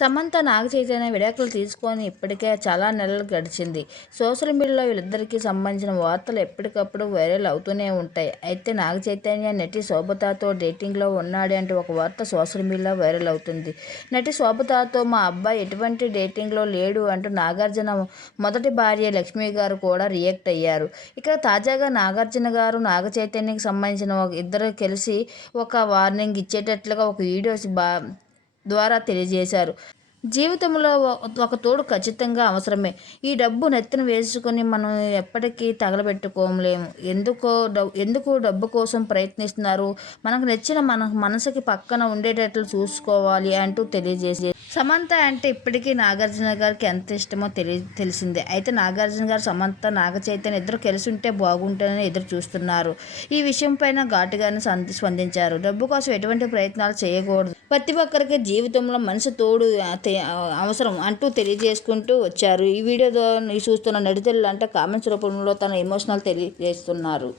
సమంత నాగ చైతన్య విడాకులు తీసుకొని ఇప్పటికే చాలా నెలలు గడిచింది. సోషల్ మీడియాలో వీళ్ళిద్దరికీ సంబంధించిన వార్తలు ఎప్పటికప్పుడు వైరల్ అవుతూనే ఉంటాయి. అయితే నాగ చైతన్య నటి శోభతతో డేటింగ్లో ఉన్నాడు అంటే ఒక వార్త సోషల్ మీడియాలో వైరల్ అవుతుంది. నటి శోభతతో మా అబ్బాయి ఎటువంటి డేటింగ్లో లేడు అంటూ నాగార్జున మొదటి భార్య లక్ష్మి గారు కూడా రియాక్ట్ అయ్యారు. ఇక్కడ తాజాగా నాగార్జున గారు నాగ చైతన్యకి సంబంధించిన ఒక ఇద్దరు కలిసి ఒక వార్నింగ్ ఇచ్చేటట్లుగా ఒక వీడియోస్ బా ద్వారా తెలియజేశారు. జీవితంలో ఒక తోడు ఖచ్చితంగా అవసరమే. ఈ డబ్బు నెత్తిన వేసుకొని మనం ఎప్పటికీ తగలబెట్టుకోలేము. ఎందుకో ఎందుకు డబ్బు కోసం ప్రయత్నిస్తున్నారు? మనకు నచ్చిన మన మనసుకి పక్కన ఉండేటట్లు చూసుకోవాలి అంటూ తెలియజేసే సమంత అంటే ఇప్పటికీ నాగార్జున గారికి ఎంత ఇష్టమో తెలి తెలిసిందే. అయితే నాగార్జున గారు సమంత నాగ చైతన్య ఇద్దరు కలిసి ఉంటే బాగుంటుందని ఎదురు చూస్తున్నారు. ఈ విషయంపైన ఘాటుగానే స్పందించారు. డబ్బు కోసం ఎటువంటి ప్రయత్నాలు చేయకూడదు. ప్రతి ఒక్కరికి జీవితంలో మనిషి తోడు అవసరం అంటూ తెలియజేసుకుంటూ వచ్చారు. ఈ వీడియో చూస్తున్న నడితెళ్ళు అంటే కామెంట్స్ రూపంలో తన ఎమోషనల్ తెలియజేస్తున్నారు.